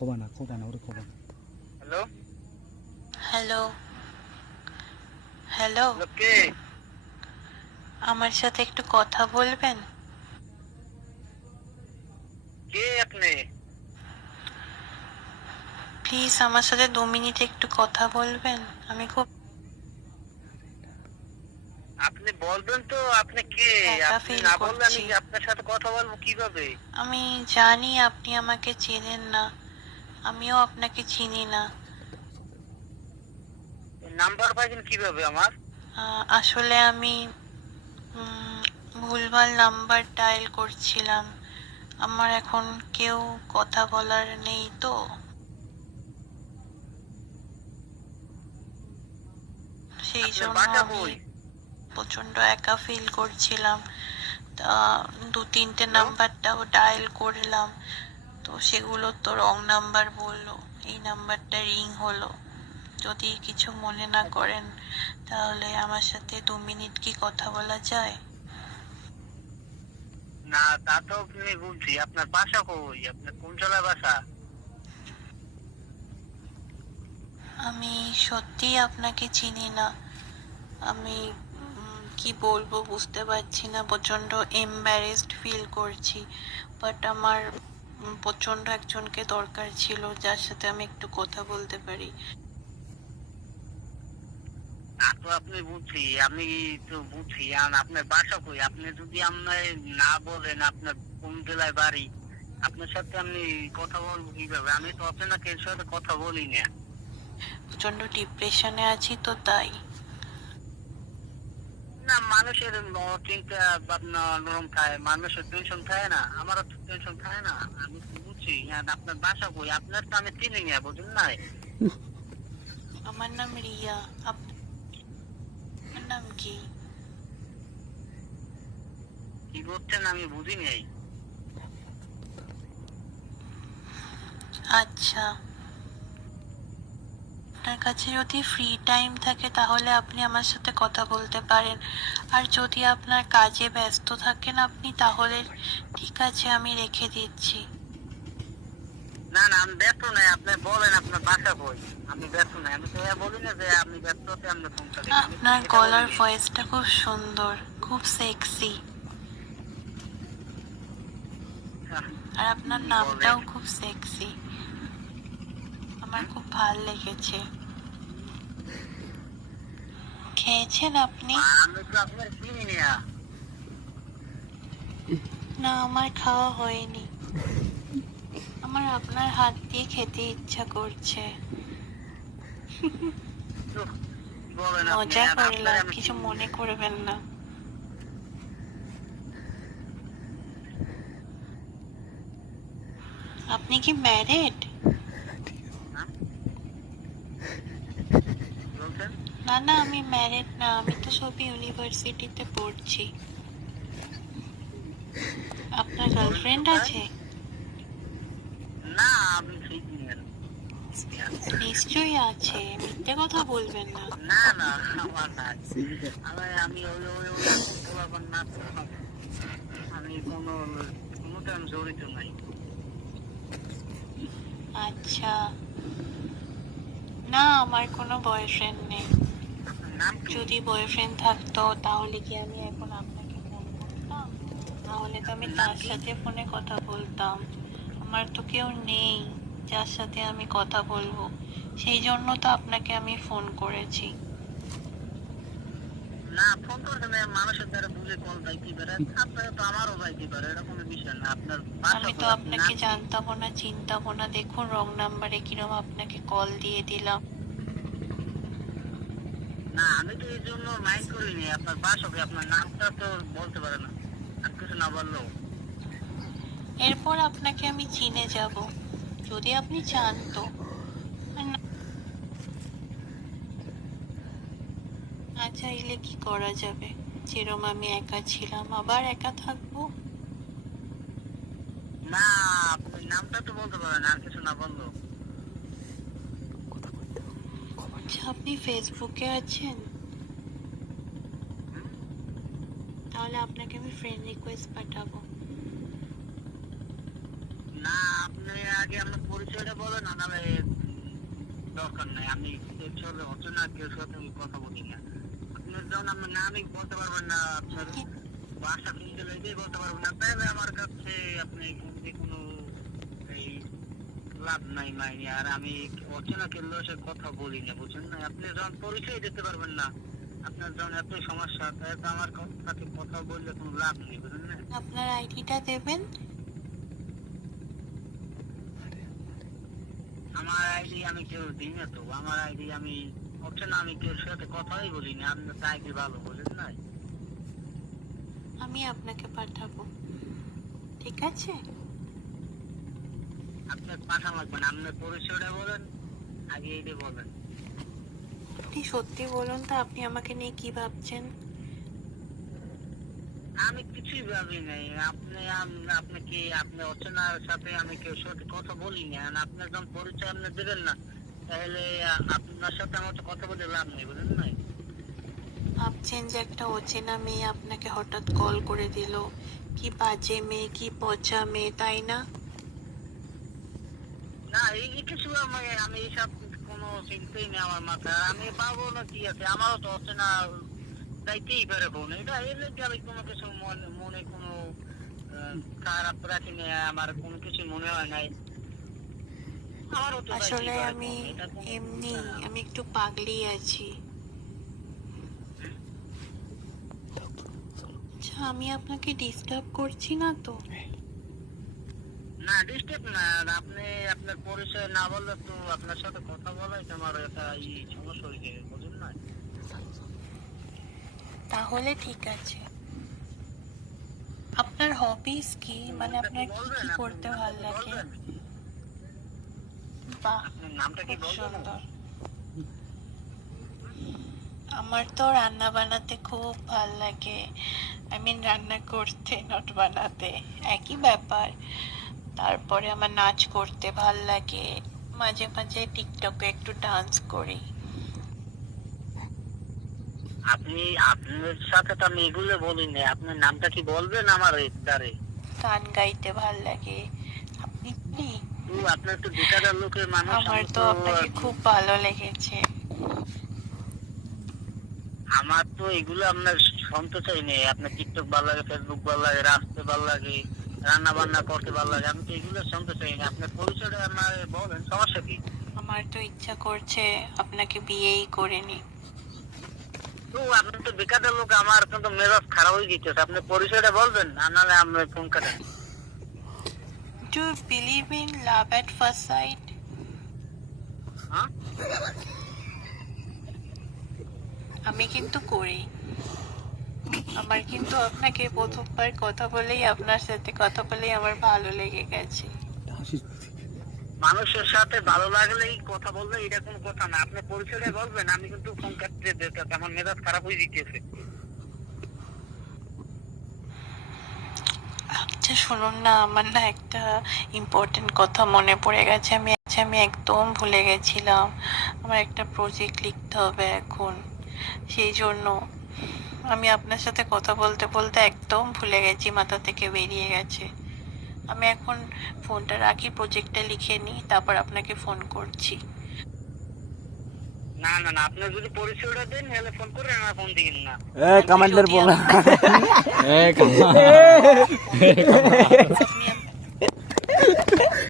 Hello hello hello কে? আমার সাথে একটু কথা বলবেন? কে আপনি? প্লিজ আমার সাথে 2 মিনিট একটু কথা বলবেন? আমি খুব আপনি বলবেন তো আপনি কে? একা আপনি ফিল না বললে আমি করছি। কি আপনার সাথে কথা বলবো কিভাবে? আমি জানি আপনি আমাকে চেনেন না, আমিও আপনাকে চিনি না। নাম্বার পাইছেন কিভাবে আমার? আসলে আমি ভুলভাল নাম্বার ডায়াল করছিলাম। আমার এখন কেউ কথা বলার নেই তো, সেই আপনার জন্য বাসা আমি কই? প্রচন্ড একা ফিল করছিলাম। তা 2-3টে হ্যালো নাম্বারটাও ডায়াল করলাম, তো সেগুলো তো রং নাম্বার বললো। এই নাম্বারটা রিং হলো। যদি কিছু মনে না করেন তাহলে আমার সাথে 2 মিনিট কি কথা বলা যায়? না, তা তো আপনি বলছি। আপনার বাসা কই? আপনার কোন জেলায় বাসা? আমি সত্যিই আপনাকে চিনি না। আমি কি বলবো বুঝতে পারছি না, প্রচন্ড এম্বারেসড ফিল করছি। বাট আমার প্রচন্ড একজনকে দরকার ছিল যার সাথে আমি একটু কথা বলতে পারি। তা তো আপনি বুঝছি, আমি তো বুঝছি। আর আপনার বাসা কই? আপনি যদি আপনার না বলেন আপনার কোন জেলায় বাড়ি, আপনার সাথে আমি কথা বলবো কিভাবে? আমি তো আপনাকে এর সাথে কথা বলি না। প্রচন্ড ডিপ্রেশনে আছি তো তাই। না, মানুষের চিন্তা ভাবনা নরম থাকে, মানুষের টেনশন থাকে না, আমারও তো টেনশন থাকে না। আমি তো বুঝছি। আর আপনার বাসা কই? আপনার তো আমি চিনি না, বুঝুন না। আমার নাম রিয়া। আপনার নাম কি? কি করছেন আমি বুঝি নাই। আচ্ছা, আপনার কাছে যদি ফ্রি টাইম থাকে তাহলে আপনি আমার সাথে কথা বলতে পারেন। আর যদি আপনার কাজে ব্যস্ত থাকেন আপনি, তাহলে ঠিক আছে, আমি রেখে দিচ্ছি। না না, আমি ব্যস্ত নাই। আপনি বলেন আপনার বাসা কই? আমি ব্যস্ত নাই। আমি তো বলি না যে আপনি ব্যস্ত আছেন, আপনি ফোন চালিয়ে। আমি তো আপনার এটা বলি গলার না। ভয়েসটা খুব সুন্দর, খুব সেক্সি। আর আপনার কি বলেন? নামটাও খুব সেক্সি। আমার খুব ভাল লেগেছে। খেয়েছেন আপনি? আমি তো আপনার চিনি না। না, আমার খাওয়া হয়নি। আমার আপনার হাত দিয়ে খেতে ইচ্ছা করছে। তো কি বলেন আপনি? মজা আর আপনার করলাম, আমি কিছু চিনি না। মনে করবেন না। আপনি কি ম্যারিড? হ্যাঁ? কি বলছেন? না না, আমি ম্যারিড না, আমি তো সবই ইউনিভার্সিটিতে পড়ছি। আপনার বলেন তো গার্লফ্রেন্ড ভাই। আছে? না, আপনি ঠিক নেন। নিশ্চয়ই আছে, মিথ্যে কথা বলবেন না। না না, আমার নাই। আমি ওই ওই ওরকম পোলাপান না তো। আমি কোনোটা আমি জড়িত নাই। আচ্ছা, না আমার কোনো বয়ফ্রেন্ড নেই। আপনার নাম কি? যদি বয়ফ্রেন্ড থাকতো তাহলে কি আমি এখন আপনাকে ফোন করতাম? তাহলে তো আমি আপনার নাম তার কি? সাথে ফোনে কথা বলতাম। আমার তো কেউ নেই যার সাথে আমি কথা বলবো, সেই জন্য তো আপনাকে আমি ফোন করেছি। না, ফোন করছেন মানুষের দ্বারা ভুলে কল যাইতে পারে। আপনারা তো আমারও যাইতে পারে, এরকম বিষয় না। আপনার বাসা আমি তো কই? আপনার আপনাকে নাম কি? জানতামও না, চিনতামও না, দেখুন রং নাম্বারে কিরম আপনাকে কল দিয়ে দিলাম। না, আমি তো এই জন্য মাইন্ড করিনি। আপনার বাসা কই? আপনার নামটা তো বলতে পারে না, আর কিছু না বললেও। এরপর আপনাকে আমি চিনে যাব, যদি আপনি চান তো। আর না চাইলে কি করা যাবে? যেরম আমি একা ছিলাম আবার একা থাকবো। না, আপনি নামটা তো বলতে পারেন, আর কিছু না বললেও। আচ্ছা, আপনি ফেসবুকে আছেন? হুম? তাহলে আপনাকে আমি ফ্রেন্ড রিকোয়েস্ট পাঠাবো। না, আপনি আগে আপনার পরিচয় পরিচয়টা বলেন, না নাহলে দরকার নাই। আমি এর সাথে হচ্ছে না, কেউ সাথে আমি কথা বলি না। আপনার যখন আমার নামই বলতে পারবেন না, আপনার বাসা কোনটা এটাই বলতে পারবেন না, তাহলে আমার কাছে আপনি কোনো এই লাভ নাই মাইনি। আর আমি অচেনা কেন্দ্রের সাথে কথা বলি না, বুঝছেন না? আপনি যখন পরিচয় দিতে পারবেন না, আপনার যখন এত সমস্যা, তাহলে তো আমার সাথে কথা বললে কোনো লাভ নেই, বুঝলেন না? আপনার আইডিটা দেবেন। আমার আইডি আমি কেউ দিই না তো। আমার আইডি আমি অচেনা, আমি কেউ সাথে কথাই বলি না। আপনার তো আইডি ভালো, বুঝলেন না? আমি আপনাকে পাঠাবো, ঠিক আছে? আপনার পাঠা লাগবে না, আপনার পরিচয়টা বলেন, আগে এইটা বলেন। আপনি সত্যি বলুন তো, আপনি আমাকে নিয়ে কি ভাবছেন? আমি কিছুই ভাবি নাই। আপনি কি আপনি অচেনার সাথে আমি কেউ সাথে কথা বলি না। আর আপনার যখন পরিচয় আপনি দেবেন না, তাহলে আপনার সাথে আমার তো কথা বলে লাভ নেই, বুঝলেন না? ভাবছেন যে একটা অচেনা মেয়ে আপনাকে হঠাৎ কল করে দিল, কি বাজে মেয়ে, কি পচা মেয়ে, তাই না? না, এই কিছু আমি এইসব কোনো চিন্তাই নেই আমার মাথায়। আর আমি পাবো না কি আছে, আমারও তো অচেনা চাইতেই পারে বোন। এটা এর লেগে আমি কোনো কিছু মনে কোনো খারাপ রাখি না, আমার কোনো কিছু মনে হয় নাই। আমারও তো চাইতেই আসলে পারে আমি বোন, এটা কোনো এমনি, কথা না। আমি একটু পাগলি আছি। আচ্ছা, আমি আপনাকে ডিস্টার্ব করছি না তো? না, ডিস্টার্ব না। আর আপনি আপনার পরিচয় না বললে তো আপনার সাথে কথা বলাই তো আমার একটা সমস্যা হয়ে যাবে, বুঝলেন না? তাহলে ঠিক আছে। আপনার হবিস কি, মানে আপনার কি বলবেন, কি আপনি করতে নামটা ভালো কি লাগে? বলবেন? বাহ, আপনার নামটা কি খুব বলবেন? সুন্দর। আমার তো রান্না বানাতে খুব ভাল লাগে। আই মিন রান্না করতে, নট বানাতে, একই ব্যাপার। তারপরে আমার নাচ করতে ভাল লাগে, মাঝে মাঝে টিকটকে একটু ডান্স করি। আপনি আপনার সাথে তো আমি এগুলো বলি না। আপনার নামটা কি বলবেন আমার দ্বারে? গান গাইতে ভাল লাগে। আপনি কি? তো আপনার তো বেকার লোকের মানুষ, আমার আমি তো তো আপনাকে খুব ভালো লেগেছে। আমার তো এগুলো আপনার শুনতে চাই নেই। আপনার টিকটক ভালো লাগে, ফেসবুক ভালো লাগে, রাস্তে ভালো লাগে, রান্না বান্না করতে ভালো লাগে, আমি তো এগুলো শুনতে চাই না। আপনার পরিচয়টা আমার বলেন, সমস্যা কি? আমার তো ইচ্ছা করছে আপনাকে বিয়েই করে নি। তো আপনি তো বেকার লোক, আমার কিন্তু মেজাজ খারাপ হয়ে গেছে। আপনার পরিচয়টা বলবেন, না নাহলে আমি ফোন কাটেন। Do you believe in love at first sight? হ্যাঁ, আমি কিন্তু করি। আমার কিন্তু আপনাকে প্রথমবার কথা বলেই, আপনার সাথে কথা বলেই আমার ভালো লেগে গেছে। মানুষের সাথে ভালো লাগলেই কথা বলবে, এটা কোনো কথা না। আপনার পরিচয়টা বলবেন, আমি কিন্তু ফোন কাটতে দিতে, আমার মেজাজ খারাপ হয়ে যেতেছে। আচ্ছা শুনুন না, আমার না একটা ইম্পর্টেন্ট কথা মনে পড়ে গেছে। আমি একদম ভুলে গেছিলাম। আমার একটা প্রজেক্ট লিখতে হবে এখন, সেই জন্য আমি আপনার সাথে কথা বলতে বলতে একদম ভুলে গেছি, মাথা থেকে বেরিয়ে গেছে। আমি এখন ফোনটা রাখি, প্রজেক্টটা লিখে নিই, তারপর আপনাকে ফোন করছি। না না না, আপনার যদি পরিচয়টা দেন তাহলে ফোন করে, না ফোন দিন না। কমান্ডার যদি बोला আপনি